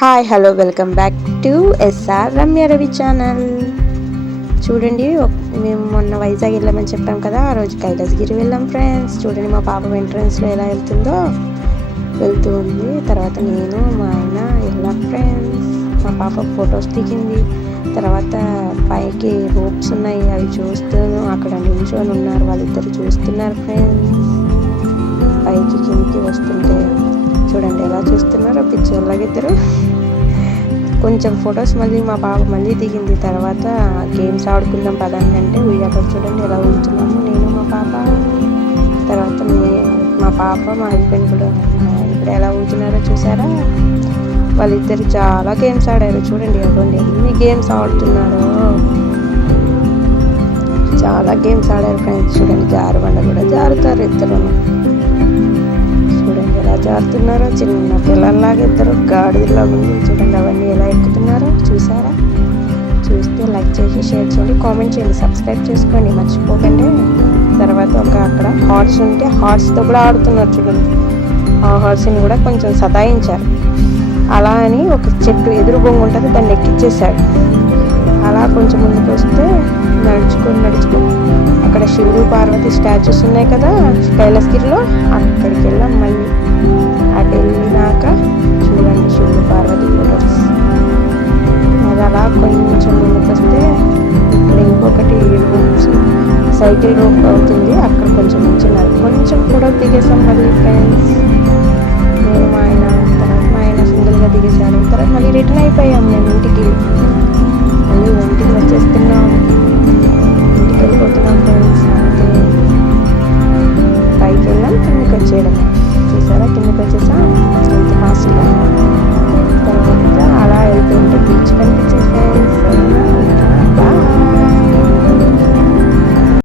Hi hello welcome back to SR Ramya Ravi channel. చూడండి, మేము మొన్న వైజాగ్ వెళ్ళామని చెప్పాం కదా, ఆ రోజు కైలాసగిరి వెళ్ళాం ఫ్రెండ్స్. చూడండి మా పాప ఎంట్రన్స్లో ఎలా వెళ్తూ ఉంది. తర్వాత నేను మా ఆయన వెళ్ళాం ఫ్రెండ్స్. మా పాప ఫొటోస్ దిగింది. తర్వాత పైకి రోప్స్ ఉన్నాయి, అవి చూస్తూ అక్కడ నిల్చొని ఉన్నారు, వాళ్ళిద్దరు చూస్తున్నారు ఫ్రెండ్స్. పైకి కిందికి వస్తుంటే చూడండి ఎలా చూస్తున్నారో పిచ్చోళ్ళగిద్దరు. కొంచెం ఫొటోస్ మళ్ళీ మా పాప మళ్ళీ దిగింది. తర్వాత గేమ్స్ ఆడుకుందాం పదండి అంటే వీడియోలో చూడండి ఎలా వెళ్తున్నాము నేను మా పాప. తర్వాత మా పాప మా హస్బెండ్ కూడా ఇప్పుడు ఎలా వెళ్తున్నారో చూసారా. వాళ్ళిద్దరు చాలా గేమ్స్ ఆడారు. చూడండి అవ్వండి ఎన్ని గేమ్స్ ఆడుతున్నారో, చాలా గేమ్స్ ఆడారు ఫ్రెండ్స్. చూడండి జారుబండ కూడా జారుతారు ఇద్దరు. చూడండి ఎలా జారుతున్నారో, చిన్న పిల్లల్లాగా ఇద్దరు గాడిదలాగా ఉంది. చూడండి అవన్నీ ఎలా ఎక్కుతున్నారో చూసారా. చూస్తే లైక్ చేసి షేర్ చేయండి, కామెంట్ చేయండి, సబ్స్క్రైబ్ చేసుకోండి మర్చిపోకండి. తర్వాత అక్కడ హార్స్ ఉంటే హార్స్తో కూడా ఆడుతున్నారు. చూడండి ఆ హార్స్ని కూడా కొంచెం సతాయించారు. అలా అని ఒక చెట్టు ఎదురు బొంగు ఉంటుంది, దాన్ని ఎక్కించేశాడు. అలా కొంచెం ముందుకు వస్తే నడుచుకొని అక్కడ శివుడు పార్వతి స్టాచ్యూస్ ఉన్నాయి కదా కైలాసగిరిలో, అక్కడికి వెళ్ళాం. మళ్ళీ అటు వెళ్ళినాక చూడండి శివుడు పార్వతి ఫొటోస్. అది అలా కొంచెం ముందుకు వస్తే ఇప్పుడు ఇంకొకటి సైకిల్ రోప్ అవుతుంది, అక్కడ కొంచెం నుంచున్నారు. కొంచెం ఫోటో దిగేసాం మళ్ళీ ఫ్రెండ్స్. నేను మా ఆయన, తర్వాత మా ఆయన సింగిల్గా దిగేశాను. తర్వాత మళ్ళీ రిటర్న్ అయిపోయాం మేము ఇంటికి. మళ్ళీ ఇంటికి వచ్చేస్తున్నాం, ఇంటికి వెళ్ళిపోతున్నాం ఫ్రెండ్స్. అంతే, పైకి వెళ్ళాం, కిందకి వచ్చేయడం. చూసారా కిందకి వచ్చేసాం ఎంత ఫాస్ట్గా. తర్వాత అలా వెళ్తుంటే బీచ్ కనిపించేసే